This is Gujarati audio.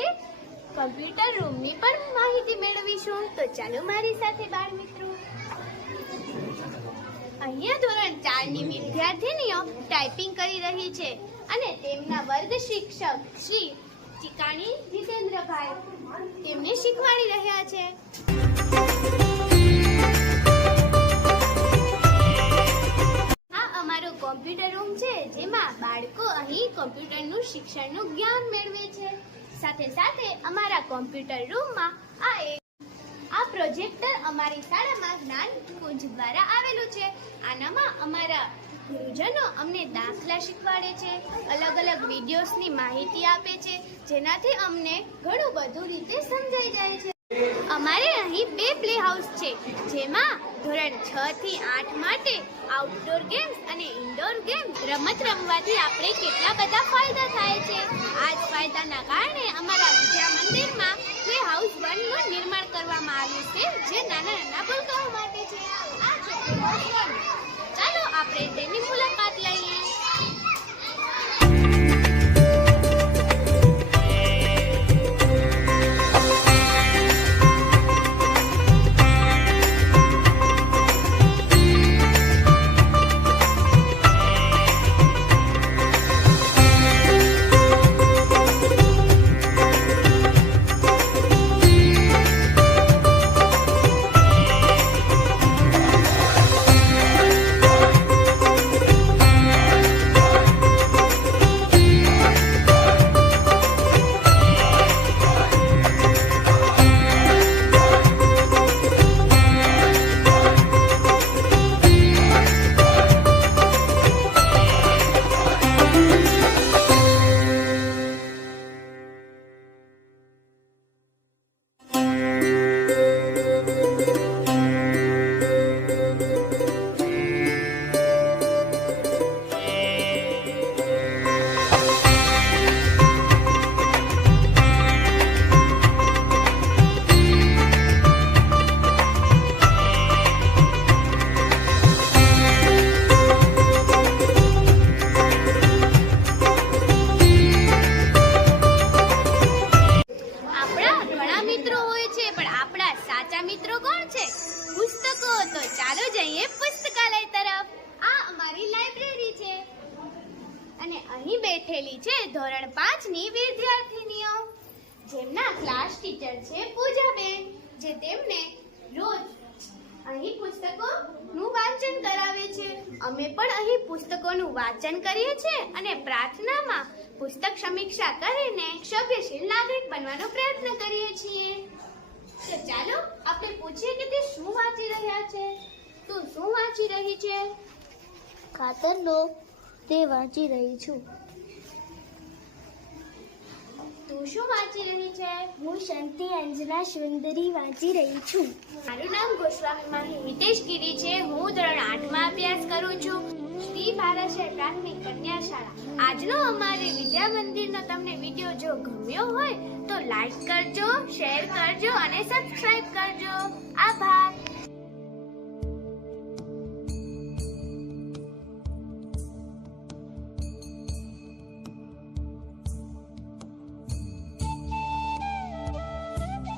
સાથે કમ્પ્યુટર રૂમની પણ માહિતી મેળવીશું. તો ચાલો મારી સાથે બાળ મિત્રો. અહીંયા ધોરણ 4 ની વિદ્યાર્થીનીઓ ટાઈપિંગ કરી રહી છે અને તેમના વર્ગ શિક્ષક શ્રી ચિકાણી જીતેન્દ્રભાઈ તેમને શીખવાડી રહ્યા છે. આ અમારો કોમ્પ્યુટર રૂમ છે, જેમાં બાળકો અહીં કમ્પ્યુટરનું શિક્ષણનું જ્ઞાન મેળવે છે. સાથે સાથે અમારા કોમ્પ્યુટર રૂમમાં આ પ્રોજેક્ટર અમારી શાળામાં જ્ઞાન કુંજ દ્વારા આવેલું છે. આનામાં અમારા ગુરુજનો અમને દાખલા શીખવાડે છે, અલગ અલગ વિડીયોઝની માહિતી આપે છે, જેનાથી અમને ઘણું બધું રીતે સમજાઈ જાય છે. અમારે અહીં 2 પ્લે હાઉસ છે, જેમાં ધોરણ 6 થી 8 માટે આઉટડોર ગેમ્સ અને ઇન્ડોર ગેમ્સ રમત રમવાથી આપણે કેટલા બધા ફાયદા થાય છે. આ જ ફાયદાના કારણે અમારા વિદ્યા મંદિરમાં પ્લે હાઉસ 1 નું નિર્માણ કરવામાં આવ્યું છે, જે નાના નાના બાળકો માટે છે. આ છે પ્લે હાઉસ 1. ચાલો આપણે તેની મુલાકાત લઈએ. મિત્રો કોણ છે? પુસ્તકો. તો ચાલો જઈએ પુસ્તકાલય તરફ. આ અમારી લાઇબ્રેરી છે અને અહીં બેઠેલી છે ધોરણ 5 ની વિદ્યાર્થીનીઓ, જેમના ક્લાસ ટીચર છે પૂજાબેન, જે તેમને રોજ અહીં પુસ્તકોનું વાંચન કરાવે છે. અમે પણ અહીં પુસ્તકોનું વાંચન કરીએ છીએ અને પ્રાર્થનામાં પુસ્તક સમીક્ષા કરીને સભ્યશીલ નાગરિક બનવાનો પ્રયત્ન કરીએ છીએ. તો ચાલો આપણે પૂછીએ કે તે શું વાંચી રહ્યા છે. તું શું વાંચી રહી છે? ખાતરનો તે વાંચી રહી છું. તું શું વાંચી રહી છે? હું શાંતિ અંજના સુંદરી વાંચી રહી છું. મારું નામ ગોસ્વામી માહી હિતેશ ગીરી છે. હું ધોરણ 8 માં અભ્યાસ કરું છું, શ્રી ભારત પ્રાથમિક કન્યા શાળા. આજનો અમારી વિદ્યા મંદિરનો તમને વિડીયો જો ગમ્યો હોય તો લાઈક કરજો, શેર કરજો અને સબસ્ક્રાઇબ કરજો. આભાર.